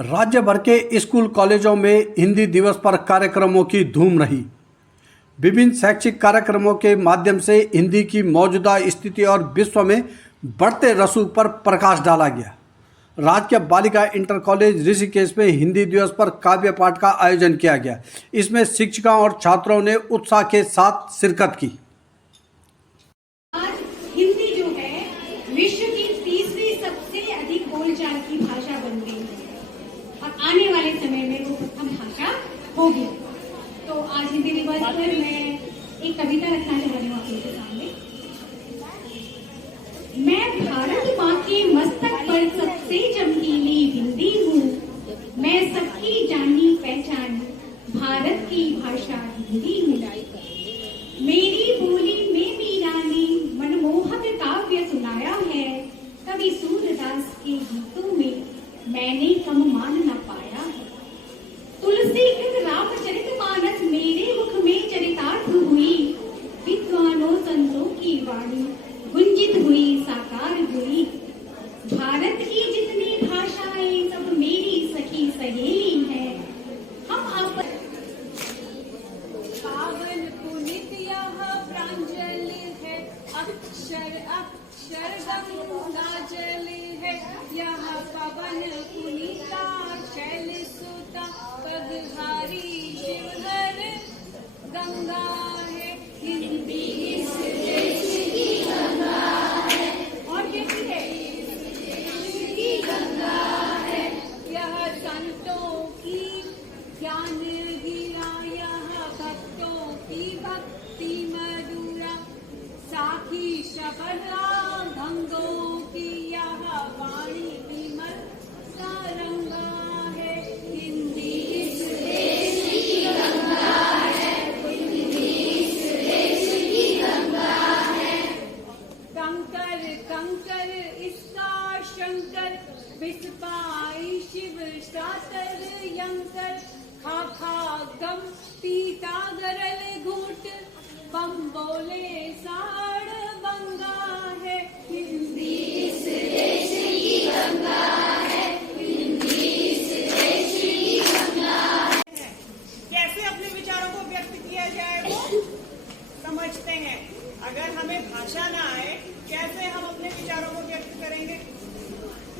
राज्य भर के स्कूल कॉलेजों में हिंदी दिवस पर कार्यक्रमों की धूम रही। विभिन्न शैक्षिक कार्यक्रमों के माध्यम से हिंदी की मौजूदा स्थिति और विश्व में बढ़ते रसूख पर प्रकाश डाला गया। राजकीय बालिका इंटर कॉलेज ऋषिकेश में हिंदी दिवस पर काव्य पाठ का आयोजन किया गया। इसमें शिक्षिकाओं और छात्रों ने उत्साह के साथ शिरकत की। आज हिंदी जो है विश्व की तीसरी सबसे अधिक बोलचाल की भाषा बन गई है और आने वाले समय में वो प्रथम भाषा होगी। तो आज हिंदी दिवस पर मैं एक कविता रखना चाह रही हूँ आपके सामने। मैं भारत माँ के मस्तक पर सबसे चमकीली हिंदी हूँ, मैं सबकी जानी पहचानी भारत की भाषा हिंदी हूँ। मेरी बोली में मीरा ने मनमोहक काव्य सुनाया है, कवि सूरदास के गीतों में मैंने कम मान न पाया है। तुलसी कृत रामचरितमानस मेरे मुख में चरितार्थ हुई, विद्वानों संतों की वाणी गुंजित हुई साकार हुई। भारत की जितनी भाषाएं सब मेरी सखी सहेली है, हम आप पावन पुनित यह प्रांजल है, अक्षर अक्षर गंगाजल है। यह पवन पुनीता शैल सुता पगहारी शिवहर गंगा है। हिंदी इस देश की गंगा है और कहती है की गंगा है। यह संतों की ज्ञान गिरा, यह भक्तों की भक्ति मधुरा, साखी शबदा गंगों की यह वाणी विमल सारंगा है। हिंदी इस देश की गंगा है, हिंदी इस देश की गंगा है। कंकर कंकर इसका शंकर, विस्पाई शिव सातर यंकर। खा खा गम पीता गरल घूट, बम बोले साड़ बंगा है। हिंदी इस देश की गंगा है, हिंदी इस देश की गंगा है। कैसे अपने विचारों को व्यक्त किया जाए वो समझते हैं। अगर हमें भाषा ना आए, कैसे हम अपने विचारों को व्यक्त करेंगे।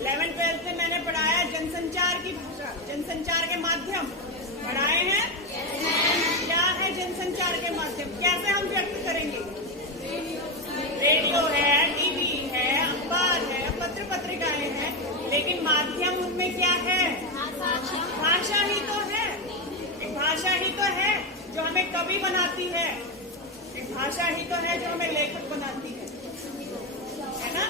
11th-12th में मैंने पढ़ाया जनसंचार की भाषा, जनसंचार के माध्यम पढ़ाए हैं। क्या है जनसंचार के माध्यम, कैसे हम व्यक्त करेंगे। रेडियो है, टीवी है, अखबार है, पत्र पत्रिकाएं हैं, लेकिन माध्यम उनमें क्या है, भाषा ही तो है। एक भाषा ही तो है जो हमें कवि बनाती है, एक भाषा ही तो है जो हमें लेखक बनाती है ना।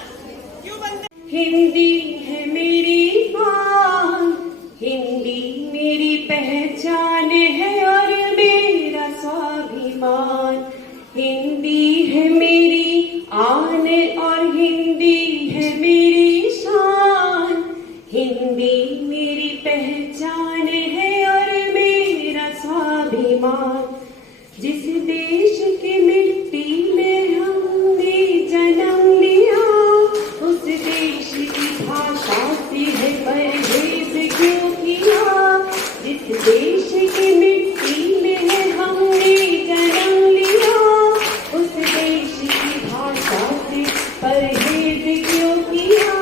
क्यों बनते। हिंदी है मेरी माँ, हिंदी मेरी पहचान है और मेरा स्वाभिमान। हिंदी है मेरी आन और हिंदी है मेरी शान। हिंदी मेरी पहचान है और मेरा स्वाभिमान। जिस देश की मिट्टी में हमने जन्म लिया, उस देश की भाषा से है परहेज क्यों किया। जिस देश की मिट्टी में है हमने जन्म लिया, उस देश की भाषा से परहेज क्यों किया।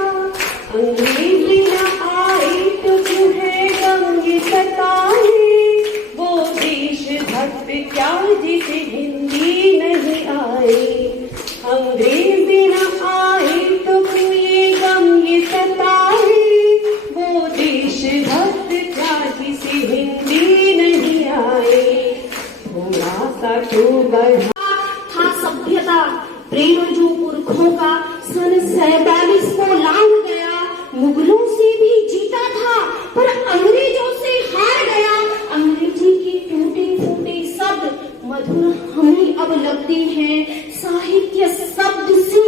अंग्रेजी न आए तो क्यों है गम ये सताए, वो देशभक्त क्या जिसे हिंदी नहीं आए। अंग्रेजी न आए तो क्यों ये गम ये सताए, वो देशभक्त क्या जिसे हिंदी नहीं आए। थोड़ा सा तो बढ़ा था सभ्यता प्रेम जो पुरखों का, सन 47 को लांग गया। मुगलों से भी जीता था पर अंग्रेजों से हार गया। अंग्रेजी के टूटे फूटे शब्द मधुर हमें अब लगते हैं। साहित्य शब्द सी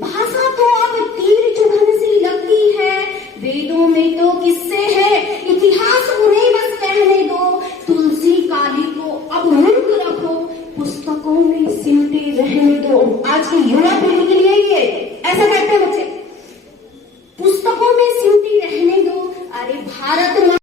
भाषा तो अब तीर चुभन सी लगती है। वेदों में तो किस्से है, इतिहास उन्हें बस कहने दो। तुलसी काली को अब मूर्ख रखो, पुस्तकों में सिमटे रहने दो। आज के युवा पीढ़ी के लिए ये ऐसा कहते हैं बच्चे, पुस्तकों में सिमटी रहने दो। अरे भारत